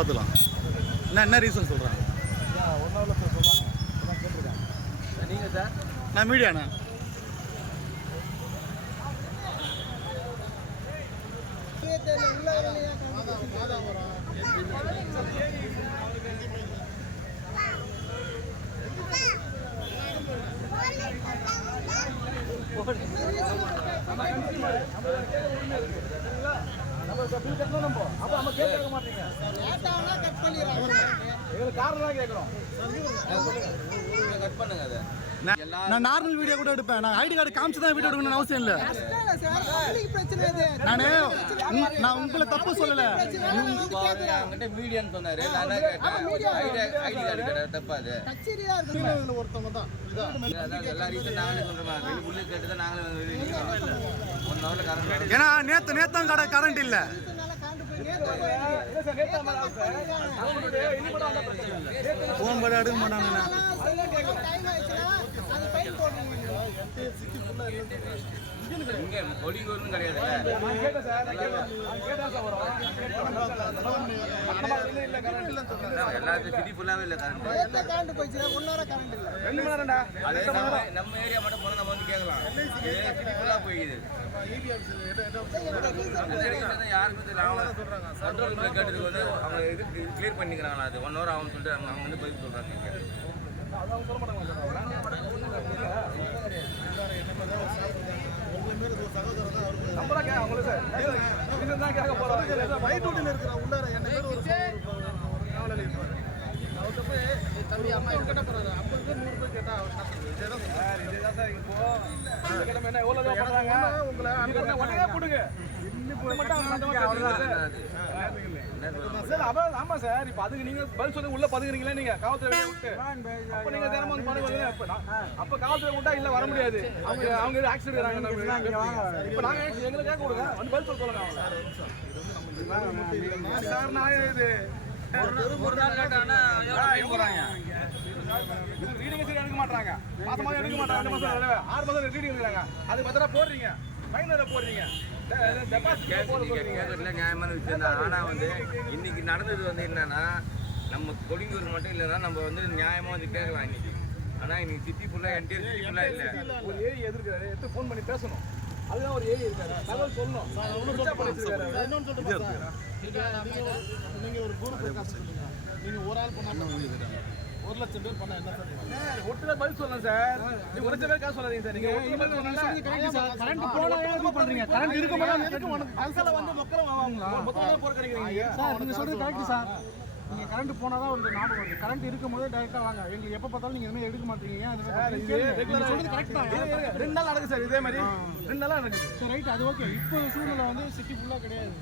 பார்த்துக்கலாம் என்ன என்ன ரீசன் சொல்கிறாங்க நீங்கள் சார் நான் மீடியாண்ணா இப்போ பில் கட்டணும் நம்ம அப்போ நம்ம கேட்க மாட்டீங்க எங்களுக்கு காரணம் தான் கேட்குறோம் கட் பண்ணுங்க அதை நான் நார்மல் வீடியோ கூட எடுப்பேன். நான் ஐடி கார்டு காமிச்சு தான் வீடியோ எடுக்கணும்னு அவசியம் இல்லை. நான் நான் உங்களை தப்பு சொல்லலை. மீடியான்னு சொன்னாரு தான் ஐடி கார்டு கடை தப்பா அது அதான் எல்லா ரீசன் நாங்களே வெளியே உள்ள கேட்டு தான் நாங்களே ஏன்னா நேற்று நேற்றும் கடை கரண்ட் இல்லை. ஃபோன் பண்ணி எடுக்க மாட்டாங்கண்ணா இல்லை கரண்ட் ரெண்டு மணி நேரம்டா நம்ம ஏரியா மட்டும் நம்ம வந்து கேட்கலாம் சிட்டி போயிடுது யாருக்கும் தெரியல கண்ட்ரோல் கேட்டதுக்கு வந்து அவங்க இது கிளியர் பண்ணிக்கிறாங்களா? அது ஒன் ஹவர் ஆகும்னு சொல்லிட்டு அவங்க அவங்க வந்து பதில் சொல்றாங்க இங்க. அவங்களே சார் இது தான் கேட்க போகிறோம் நைட் டியூட்டியில் இருக்கிற உள்ளார என்ன பேர் ஒரு காவலில் இருப்பார் அவர்கிட்ட போய் தம்பி அம்மா கேட்ட போறாரு ஐம்பது பேர் நூறு பேர் கேட்டா அவர் கஷ்டம். சார் இதுதான் சார் இப்போ இந்த கிழமை என்ன எவ்வளோ தான் பண்ணுறாங்க உங்களை உடனே போடுங்க. மட்டும் அவங்க சத்தமா பேசுறீங்க சார். என்ன சொல்றாங்க சார் அதான் ஆமா சார் இப்போ அதுக்கு நீங்க பதில் சொல்லி உள்ள பதுங்குறீங்களா நீங்க காவல்துறை வெளியே விட்டு. அப்ப நீங்க தினமும் வந்து பண்ணுவீங்க அப்ப காவல்துறை விட்டா இல்ல வர முடியாது. அவங்க அவங்க ஆக்சிடென்ட் இப்போ நாங்க எங்களுக்கு கேட்க கொடுங்க. வந்து பதில் சொல்ல சொல்லுங்க சார் நான் இது? ஒரு நாள் லேட் ஆனா போறாங்க? ரீடிங் சரி எடுக்க மாட்டாங்க மாசமா எடுக்க மாட்டாங்க மாசம் ஆறு மாசம் ரீடிங் எடுக்கிறாங்க. அது பத்திரா போடுறீங்க. கேட்கறதுல நியாயமான விஷயம் தான் ஆனா வந்து இன்னைக்கு நடந்தது வந்து என்னன்னா நம்ம கொடிங்கூர் மட்டும் இல்லைன்னா நம்ம வந்து நியாயமா வந்து கேட்கலாம் இன்னைக்கு ஆனா இன்னைக்கு சிட்டி ஃபுல்லா என்டையர் சிட்டி ஃபுல்லா இல்ல. ஒரு ஏரி எதிர்க்கிறாரு எடுத்து ஃபோன் பண்ணி பேசணும். அதுதான் ஒரு ஏரி இருக்காரு. தகவல் சொல்லணும். சுவிட்ச் ஆஃப் பண்ணி வச்சிருக்காரு அவரு. இன்னொன்னு சொல்லிட்டு பாருங்க. நீங்க நீங்க நீங்க ஒரு குரூப் காசு சொல்லுங்க நீங்க ஒரு ஆள் பண்ணா ஒரு லட்சம் பேர் பண்ணா என்ன சார் ஒட்டுல பதில் சொல்லணும் சார். நீங்க ஒரு லட்சம் பேர் காசு சொல்லாதீங்க சார். நீங்க பதில் கரண்ட் போனா இது பண்றீங்க? கரண்ட் இருக்க மாட்டாங்க கல்சல வந்து மக்கள் வாங்குவாங்களா? மொத்தமா பொறுக்கிறீங்க சார் நீங்க சொல்றது கரெக்ட் சார். நீங்க கரண்ட் போனா தான் வந்து ஞாபகம் வருது. கரண்ட் இருக்கும் போது டைரக்டா வாங்க. எங்களுக்கு எப்ப பார்த்தாலும் நீங்க எதுவுமே எடுக்க மாட்டீங்க. ரெண்டு நாள் நடக்குது சார் இதே மாதிரி. ரெண்டு நாளா நடக்குது சரி ரைட் அது ஓகே இப்போ சூழ்நிலை வந்து சிட்டி ஃபுல்லா கிடையாது.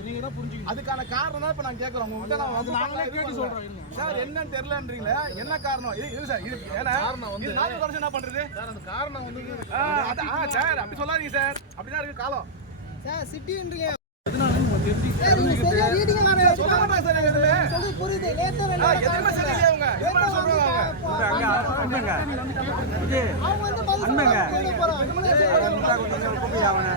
நீங்க தான் புரிஞ்சுக்கணும். அதுக்கான காரணம் தான் இப்ப நான் கேக்குறோம் உங்ககிட்ட நான் வந்து நாங்களே கேட்டு சொல்றோம். சார் என்னன்னு தெரியலன்றீங்களே? என்ன காரணம்? இது இது சார் இது ஏன்னா இது நாலு வருஷம் என்ன பண்றது? சார் அந்த காரணம் வந்து ஆ, அது- ஆ, சார் அப்படி சொல்லாதீங்க சார். அப்படிதான் இருக்கு காலம். சார் சிட்டின்றீங்க. அவங்க எதுவுமே சொல்றாங்க அவங்க அவங்க வந்து பதில் சொல்றாங்க கேட்க போறோம் இவங்களே சொல்றாங்க. நாங்க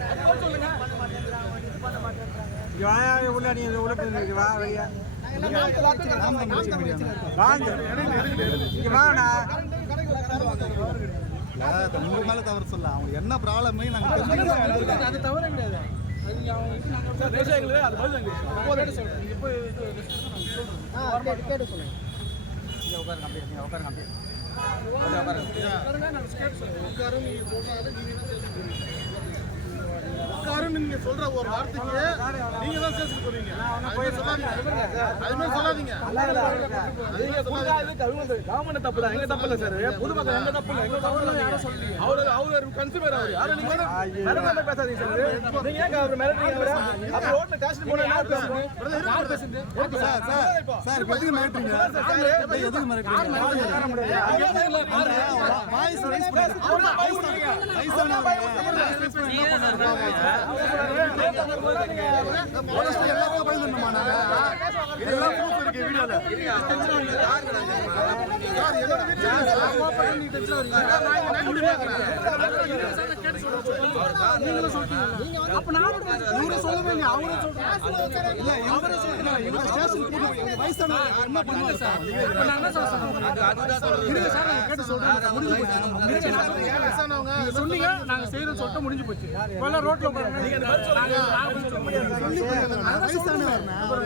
எல்லாம் நாமக்கல் வச்சிருக்கோம். நாமக்கல் வச்சிருக்கோம். இல்லை உங்க மேலே தவறு சொல்ல அவங்க என்ன ப்ராப்ளமே நாங்கள் தெரிஞ்சுக்கிறோம் அது தவற கிடையாது அது நீங்க உட்காருங்க உட்காருன்னு நீங்க சொல்ற ஒரு வார்த்தைக்கு நீங்க தான் சேர்த்து போறீங்க சொல்லாதீங்க அதுமே சொல்லாதீங்க கவர்மெண்ட் தப்பு தான் எங்க தப்பு இல்ல சார் பொதுமக்கள் எங்க தப்பு இல்ல எங்க தப்பு இல்ல யாரும் சொல்லீங்க அவரு அவரு கன்சியூமர் அவரு யாரும் நீங்க வந்து மிரட்டாம பேசாதீங்க சார் நீங்க ஏங்க அவர் மிரட்டுறீங்க அவரு அப்ப ரோட்ல காசு போனா யார் பேசுறது யார் பேசுறது சார் சார் சார் எதுக்கு மிரட்டுறீங்க ஏய், எதுக்கு மிரட்டுறீங்க வாய்ஸ் ரைஸ் பண்ணி போலீஸ்ல எல்லாத்துக்கும் பயந்துடணுமா என்ன பண்ணுவாங்க சார் என்ன சொல்றேன் முடிஞ்சு போச்சு சொன்னீங்க நாங்க செய்யறோம் சொல்லிட்டு முடிஞ்சு போச்சு ரோட்ல போறாங்க நீங்க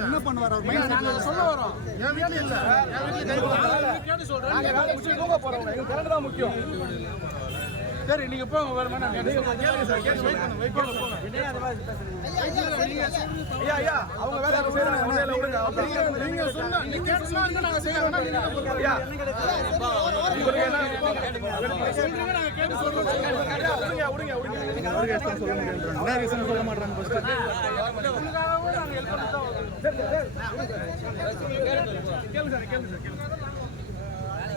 என்ன பண்ணுவார் அவர் சொல்ல வரோம் என் வீட்டுல இல்ல என் வீட்டுல சொல்றேன் முக்கியம் சரி நீங்க போங்க வருமா நான் கேளுங்க. சார். கேட்டு வெயிட் பண்ணுங்க வெயிட் பண்ணுங்க போங்க ஐயா ஐயா அவங்க அவங்க நீங்க சொன்னா நீங்க கேட்டு சொன்னா நாங்க செய்யறோம்? நீங்க என்ன பண்றீங்க ஐயா உங்களுக்கு என்ன சொல்றீங்க நாங்க கேட்டு சொல்றோம் சொல்லுங்க ஐயா, விடுங்க விடுங்க விடுங்க அவருக்கு எத்தனை சொல்ல மாட்டாங்க என்ன ரீசன் சொல்ல ஃபர்ஸ்ட் கேளுங்க சார் கேளுங்க சார் நீங்க நீங்க கேட்டு சொல்லுங்க எங்களுக்கு அவங்க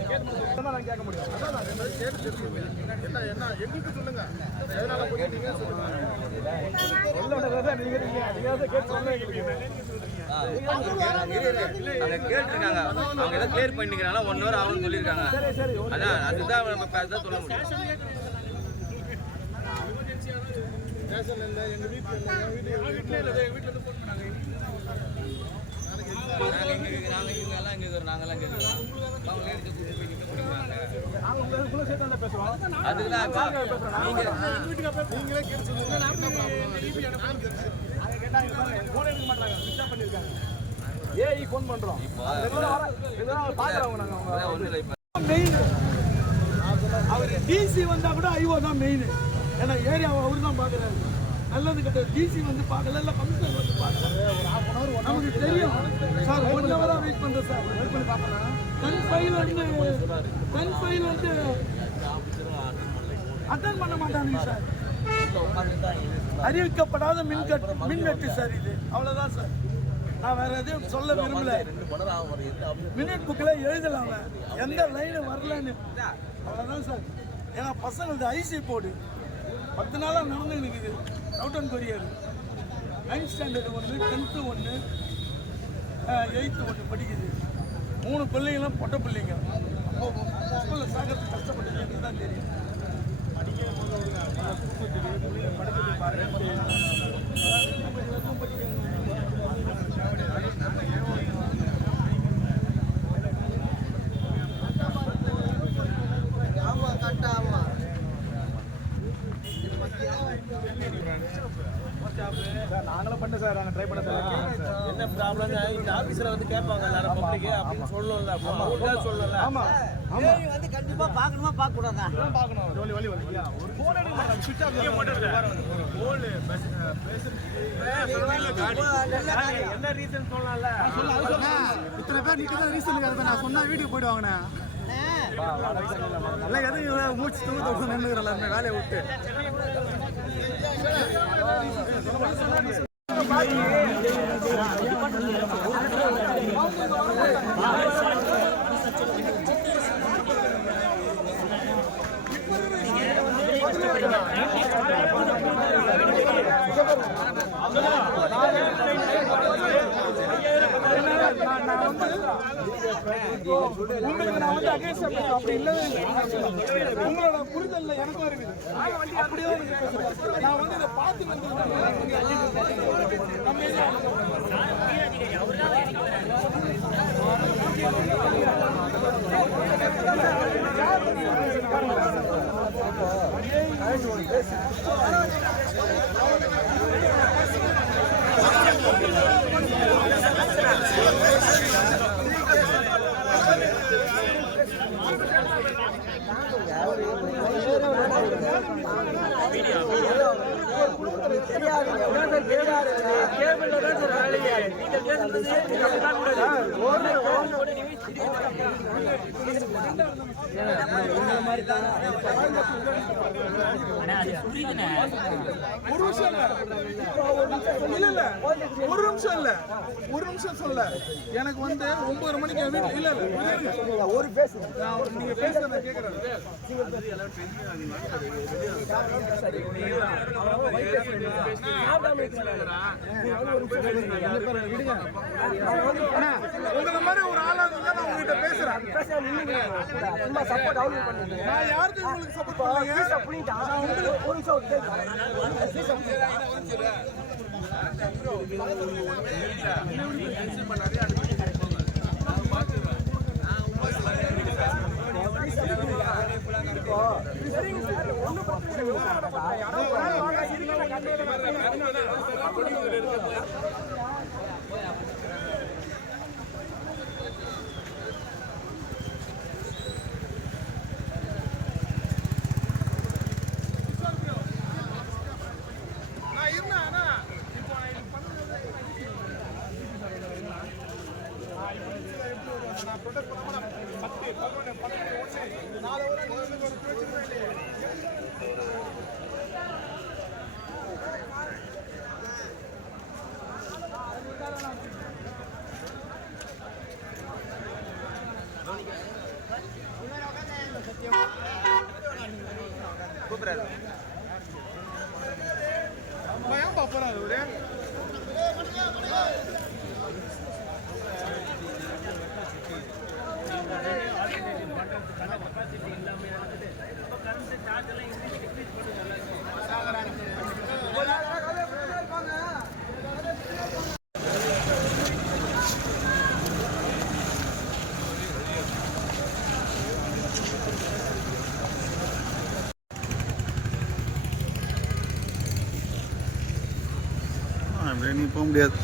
கேட்டிருக்காங்க அவங்க ஏதோ கிளியர் பண்ணிக்கிறாங்களா ஒன் ஹவர் ஆகும்னு சொல்லியிருக்காங்க அதான் அதுதான் நம்ம அதுதான் சொல்ல முடியும் வீட்டுல இருந்து பண்ணாங்க இவங்க எல்லாம் இருக்கிறோம் நாங்கெல்லாம் இங்க இருக்கிறோம் அவங்க எடுத்து போய் முடியுமாங்க பேசுறோம் ஏஐ ஃபோன் பண்றோம் மெயின் அவர் டிசி வந்தா கூட ஐஓ தான் மெயின் ஏன்னா ஏரியாவை அவர் தான் பார்க்குறாரு நல்லது கிட்ட டிசி வந்து பார்க்கல இல்லை கமிஷனர் வந்து பார்க்கல. நமக்கு தெரியும். சார் ஒன் ஹவராக வெயிட் பண்ணுறேன் சார். வெயிட் பண்ணி பார்ப்பேன் டென் ஃபைல் வந்து டென் ஃபைல் வந்து அட்டன் பண்ண மாட்டானுங்க சார். அறிவிக்கப்படாத மின்கட் மின்வெட்டு சார் இது. அவ்வளோதான் சார். நான் வேற எதுவும் சொல்ல விரும்பல. மினிட் புக்கில் எழுதலாம் எந்த லைனு வரலன்னு. அவ்வளோதான் சார். ஏன்னா பசங்களுக்கு ஐசி போர்டு பத்து நாளாக நடந்து இருக்குது. Out and courier ninth standard ஒன்று டென்த்து ஒன்று எயித்து ஒன்று படிக்குது. மூணு பிள்ளைங்களும் பொட்டை பிள்ளைங்க. அப்போ ஸ்கூலில் சாகிறது கஷ்டப்பட்டது எனக்கு தான் தெரியும். சார் நாங்களும் பண்ண சார் நாங்க ட்ரை பண்ண சார் ப்ராப்ளம் இந்த ஆபீஸ்ல வந்து கேட்பாங்க எல்லாரும் பப்ளிக் அப்படின்னு சொல்லணும்ல. அவங்க சொல்லல ஆமா. வந்து கண்டிப்பா பார்க்கணுமா? பார்க்க கூடாதா பார்க்கணும். வலி வலி வலி ஒரு போன் எடுக்க மாட்டாங்க சுவிட்ச் ஆஃப் பண்ண மாட்டாங்க போன் என்ன ரீசன் சொல்லலாம்ல இத்தனை பேர் தான் ரீசன் இருக்காது நான் சொன்னா வீட்டுக்கு போயிடுவாங்கண்ணே. எல்லாம் எதுவும் மூச்சு தூங்க தூங்க நின்றுக்கிறேன் எல்லாருமே வேலையை விட்டு? பாருங்க. உங்களுக்கு நான் வந்து அகேன்ஸ்ட் அப்படி இல்லவே உங்களோட புரிதல்ல எனக்கும் இருக்குது அப்படியே நான் வந்து இதை பார்த்து வந்து ஒரு நிமிஷம் இல்ல இப்போ ஒரு நிமிஷம் இல்ல இல்ல ஒரு நிமிஷம் இல்ல ஒரு நிமிஷம் சொல்ல எனக்கு வந்து ஒன்பது மணிக்கு என் வீட்டு இல்ல இல்ல ஒரு பேசு நீங்க பேசுறத கேக்குறேன் உங்களை மாதிரி ஒரு ஆளா இருந்தா நான் உங்ககிட்ட பேசுறேன் சும்மா சப்போர்ட் அவளுக்கு பண்ணுங்க நான் யாருக்கு உங்களுக்கு சப்போர்ட் ஒரு நிமிஷம் நான் இருந்தேன் ஆனா ஏன் பாப்பறாரு அவரு அப்படியே நீ போக முடியாது